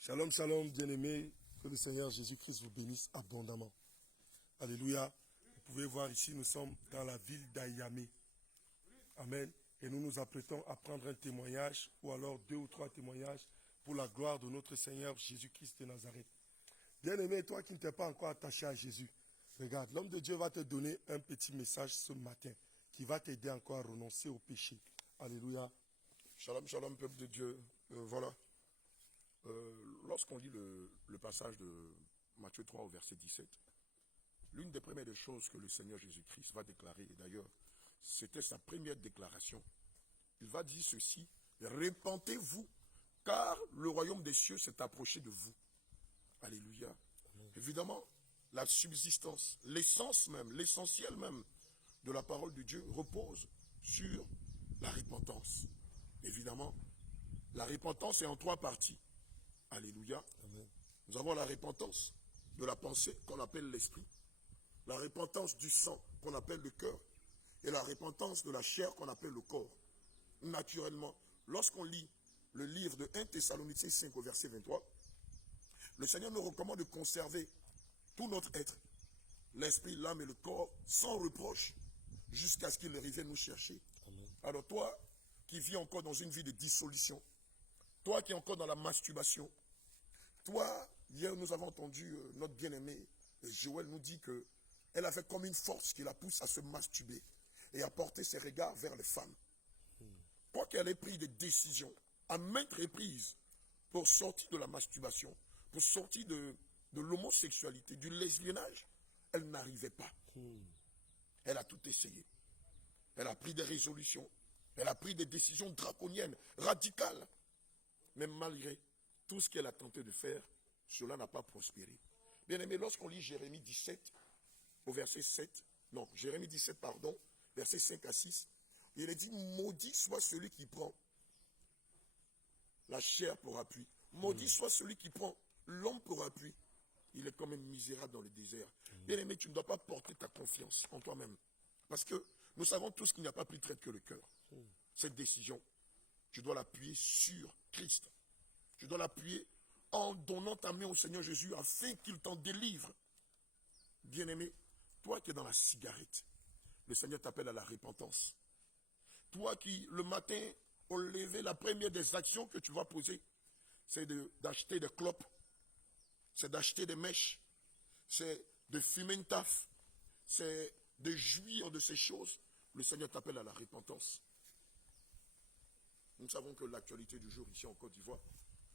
Shalom, shalom, bien-aimés. Que le Seigneur Jésus-Christ vous bénisse abondamment. Alléluia. Vous pouvez voir ici, nous sommes dans la ville d'Ayamé. Amen. Et nous nous apprêtons à prendre un témoignage, ou alors 2 ou 3 témoignages, pour la gloire de notre Seigneur Jésus-Christ de Nazareth. Bien-aimé, toi qui ne t'es pas encore attaché à Jésus, regarde, l'homme de Dieu va te donner un petit message ce matin, qui va t'aider encore à renoncer au péché. Alléluia. Shalom, shalom, peuple de Dieu. Voilà. Lorsqu'on lit le passage de Matthieu 3 au verset 17, l'une des premières des choses que le Seigneur Jésus-Christ va déclarer, et d'ailleurs, c'était sa première déclaration, il va dire ceci: répentez-vous, car le royaume des cieux s'est approché de vous. Alléluia. Amen. Évidemment, la subsistance, l'essence même, l'essentiel même de la parole de Dieu repose sur la repentance. Évidemment, la repentance est en 3 parties. Alléluia. Amen. Nous avons la repentance de la pensée qu'on appelle l'esprit, la repentance du sang qu'on appelle le cœur, et la repentance de la chair qu'on appelle le corps. Naturellement, lorsqu'on lit le livre de 1 Thessaloniciens 5 au verset 23, le Seigneur nous recommande de conserver tout notre être, l'esprit, l'âme et le corps, sans reproche, jusqu'à ce qu'il revienne nous chercher. Amen. Alors toi, qui vis encore dans une vie de dissolution, toi qui es encore dans la masturbation, toi, hier nous avons entendu notre bien-aimé Joël nous dit que elle avait comme une force qui la pousse à se masturber et à porter ses regards vers les femmes. Quoi qu'elle ait pris des décisions à maintes reprises pour sortir de la masturbation, pour sortir de l'homosexualité, du lesbiennage, elle n'arrivait pas. Elle a tout essayé. Elle a pris des résolutions. Elle a pris des décisions draconiennes, radicales. Mais malgré tout ce qu'elle a tenté de faire, cela n'a pas prospéré. Bien aimé, lorsqu'on lit Jérémie 17, au verset 7, non, Jérémie 17, pardon, verset 5 à 6, il est dit: maudit soit celui qui prend la chair pour appui. Maudit soit celui qui prend l'homme pour appui. Il est quand même misérable dans le désert. Bien aimé, tu ne dois pas porter ta confiance en toi-même. Parce que nous savons tous qu'il n'y a pas plus traite que le cœur. Cette décision, tu dois l'appuyer sur Christ. Tu dois l'appuyer en donnant ta main au Seigneur Jésus afin qu'il t'en délivre. Bien-aimé, toi qui es dans la cigarette, le Seigneur t'appelle à la repentance. Toi qui, le matin, au lever, la première des actions que tu vas poser, c'est d'acheter des clopes, c'est d'acheter des mèches, c'est de fumer une taf, c'est de jouir de ces choses. Le Seigneur t'appelle à la repentance. Nous savons que l'actualité du jour ici en Côte d'Ivoire,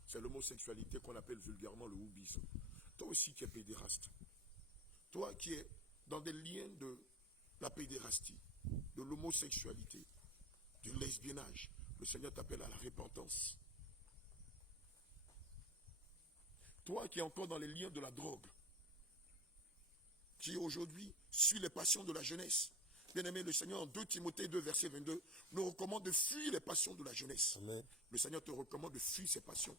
c'est l'homosexualité qu'on appelle vulgairement le houbisme. Toi aussi qui es pédéraste, toi qui es dans des liens de la pédérastie, de l'homosexualité, du lesbiennage, le Seigneur t'appelle à la repentance. Toi qui es encore dans les liens de la drogue, qui aujourd'hui suit les passions de la jeunesse. Bien-aimé, le Seigneur en 2 Timothée 2, verset 22, nous recommande de fuir les passions de la jeunesse. Amen. Le Seigneur te recommande de fuir ces passions.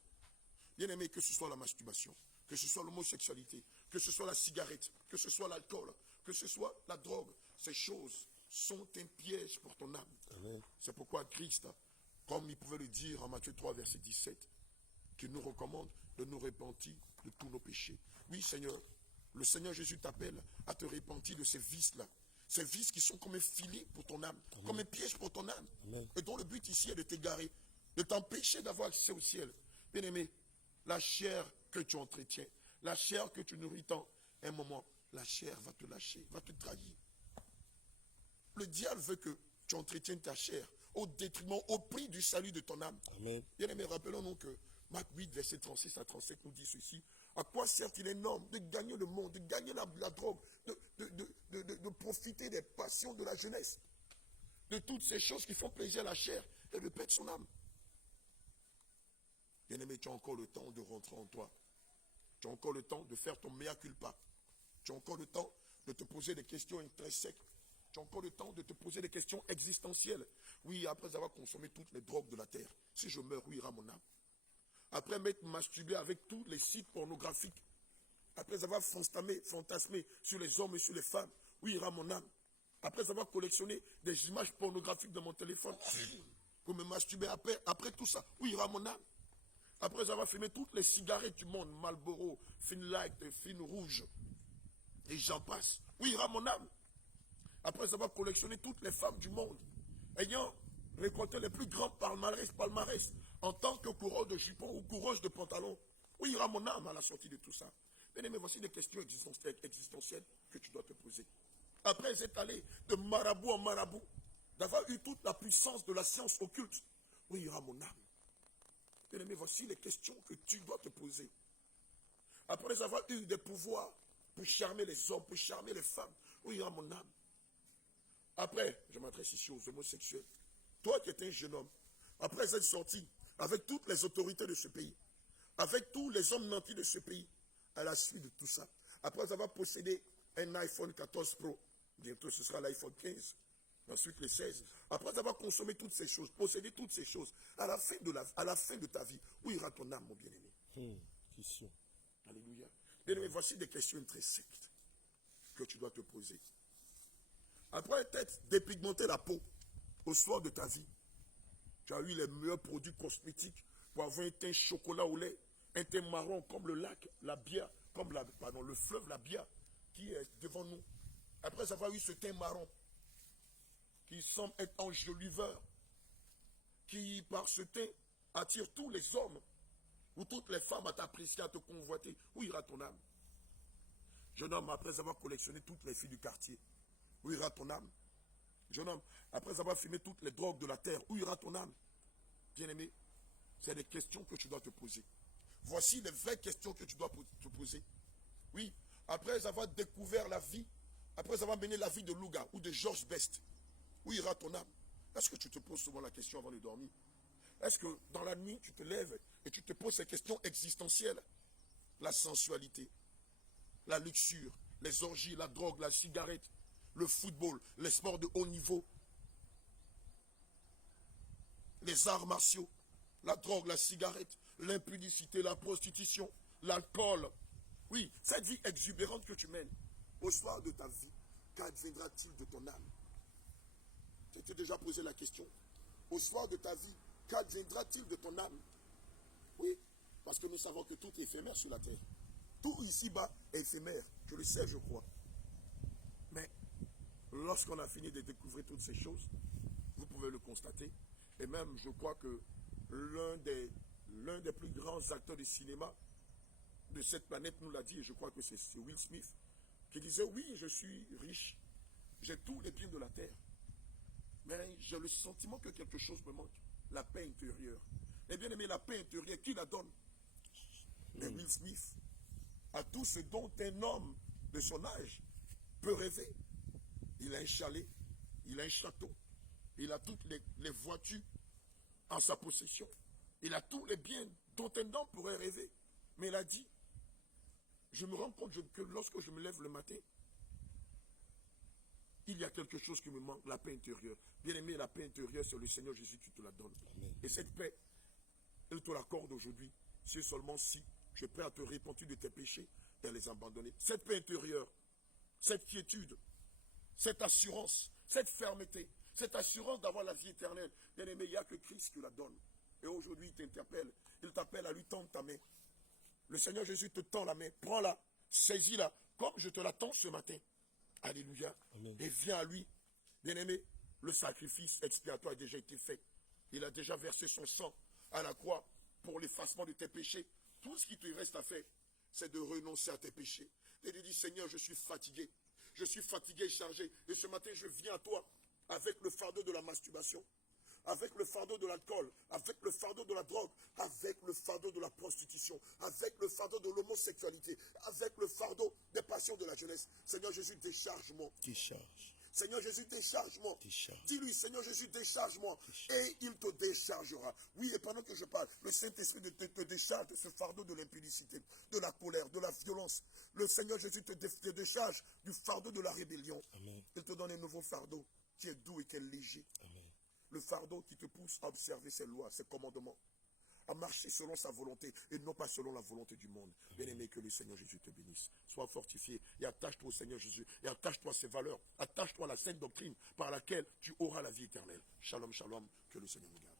Bien-aimé, que ce soit la masturbation, que ce soit l'homosexualité, que ce soit la cigarette, que ce soit l'alcool, que ce soit la drogue, ces choses sont un piège pour ton âme. Amen. C'est pourquoi Christ, comme il pouvait le dire en Matthieu 3, verset 17, qu'il nous recommande de nous repentir de tous nos péchés. Oui, Seigneur, le Seigneur Jésus t'appelle à te repentir de ces vices-là. Ces vices qui sont comme un filet pour ton âme, Amen. Comme un piège pour ton âme. Amen. Et dont le but ici est de t'égarer, de t'empêcher d'avoir accès au ciel. Bien-aimé, la chair que tu entretiens, la chair que tu nourris tant, un moment, la chair va te lâcher, va te trahir. Le diable veut que tu entretiennes ta chair au détriment, au prix du salut de ton âme. Amen. Bien-aimé, rappelons-nous que Marc 8, verset 36 à 37 nous dit ceci. À quoi sert-il un homme de gagner le monde, de gagner la drogue, de profiter des passions de la jeunesse, de toutes ces choses qui font plaisir à la chair et de perdre son âme? Bien-aimé, tu as encore le temps de rentrer en toi. Tu as encore le temps de faire ton mea culpa. Tu as encore le temps de te poser des questions intrinsèques. Tu as encore le temps de te poser des questions existentielles. Oui, après avoir consommé toutes les drogues de la terre, si je meurs, où ira mon âme? Après m'être masturbé avec tous les sites pornographiques, après avoir fantasmé sur les hommes et sur les femmes, où ira mon âme? Après avoir collectionné des images pornographiques dans mon téléphone, pour me masturber après tout ça, où ira mon âme? Après avoir fumé toutes les cigarettes du monde, Marlboro, Fine Light, Fine Rouge, et j'en passe. Où ira mon âme? Après avoir collectionné toutes les femmes du monde, ayant récolté les plus grands palmarès, en tant que coureur de jupons ou coureuse de pantalons, où ira mon âme à la sortie de tout ça? Bien-aimé, voici des questions existentielles que tu dois te poser. Après être allé de marabout en marabout, d'avoir eu toute la puissance de la science occulte, où ira mon âme? Bien-aimé, voici les questions que tu dois te poser. Après avoir eu des pouvoirs pour charmer les hommes, pour charmer les femmes, où ira mon âme? Après, je m'adresse ici aux homosexuels. Toi qui étais un jeune homme, après être sorti avec toutes les autorités de ce pays, avec tous les hommes nantis de ce pays, à la suite de tout ça, après avoir possédé un iPhone 14 Pro, bientôt ce sera l'iPhone 15, ensuite le 16, après avoir consommé toutes ces choses, possédé toutes ces choses, à la fin de ta vie, où ira ton âme, mon bien-aimé? Question. Alléluia. Bien-aimé, voici des questions intrinsèques que tu dois te poser. Après t'être dépigmenté la peau au soir de ta vie, tu as eu les meilleurs produits cosmétiques pour avoir un teint chocolat au lait, un teint marron comme le lac, la bière, comme le fleuve, la bière qui est devant nous. Après avoir eu ce teint marron qui semble être enjoliveur, qui par ce teint attire tous les hommes ou toutes les femmes à t'apprécier, à te convoiter, où ira ton âme? Jeune homme, après avoir collectionné toutes les filles du quartier, où ira ton âme? Jeune homme, après avoir fumé toutes les drogues de la terre, où ira ton âme? Bien-aimé, c'est des questions que tu dois te poser. Voici les vraies questions que tu dois te poser. Oui, après avoir découvert la vie, après avoir mené la vie de Louga ou de George Best, où ira ton âme? Est-ce que tu te poses souvent la question avant de dormir? Est-ce que dans la nuit, tu te lèves et tu te poses ces questions existentielles? La sensualité, la luxure, les orgies, la drogue, la cigarette, le football, les sports de haut niveau, les arts martiaux, la drogue, la cigarette, l'impudicité, la prostitution, l'alcool. Oui, cette vie exubérante que tu mènes, au soir de ta vie, qu'adviendra-t-il de ton âme? Tu t'es déjà posé la question. Au soir de ta vie, qu'adviendra-t-il de ton âme? Oui, parce que nous savons que tout est éphémère sur la terre. Tout ici-bas est éphémère. Je le sais, je crois. Mais lorsqu'on a fini de découvrir toutes ces choses, vous pouvez le constater. Et même, je crois que l'un des plus grands acteurs de cinéma de cette planète nous l'a dit, et je crois que c'est Will Smith, qui disait, oui, je suis riche, j'ai tous les biens de la terre, mais j'ai le sentiment que quelque chose me manque, la paix intérieure. Et bien aimé, la paix intérieure, qui la donne? Et Will Smith a tout ce dont un homme de son âge peut rêver. Il a un chalet, il a un château, il a toutes les voitures en sa possession, il a tous les biens dont un homme pourrait rêver. Mais il a dit, je me rends compte que lorsque je me lève le matin, il y a quelque chose qui me manque, la paix intérieure. Bien aimé, la paix intérieure, c'est le Seigneur Jésus qui te la donne. Amen. Et cette paix, il te l'accorde aujourd'hui, c'est seulement si tu es prêt à te repentir de tes péchés et à les abandonner. Cette paix intérieure, cette quiétude, cette assurance, cette fermeté, cette assurance d'avoir la vie éternelle, bien aimé, il n'y a que Christ qui la donne. Et aujourd'hui, il t'appelle à lui tendre ta main. Le Seigneur Jésus te tend la main, prends-la, saisis-la, comme je te la tends ce matin. Alléluia. Amen. Et viens à lui. Bien-aimé, le sacrifice expiatoire a déjà été fait. Il a déjà versé son sang à la croix pour l'effacement de tes péchés. Tout ce qui te reste à faire, c'est de renoncer à tes péchés. Et de dire, Seigneur, je suis fatigué. Je suis fatigué et chargé. Et ce matin, je viens à toi avec le fardeau de la masturbation, avec le fardeau de l'alcool, avec le fardeau de la drogue, avec le fardeau de la prostitution, avec le fardeau de l'homosexualité, avec le fardeau des passions de la jeunesse. Seigneur Jésus, décharge-moi. Décharge. Seigneur Jésus, décharge-moi. Décharge. Dis-lui, Seigneur Jésus, décharge-moi. Et il te déchargera. Oui, et pendant que je parle, le Saint-Esprit te décharge de ce fardeau de l'impudicité, de la colère, de la violence. Le Seigneur Jésus te décharge du fardeau de la rébellion. Amen. Il te donne un nouveau fardeau qui est doux et qui est léger. Amen. Le fardeau qui te pousse à observer ses lois, ses commandements, à marcher selon sa volonté et non pas selon la volonté du monde. Bien-aimé, que le Seigneur Jésus te bénisse. Sois fortifié et attache-toi au Seigneur Jésus et attache-toi à ses valeurs. Attache-toi à la sainte doctrine par laquelle tu auras la vie éternelle. Shalom, shalom, que le Seigneur nous garde.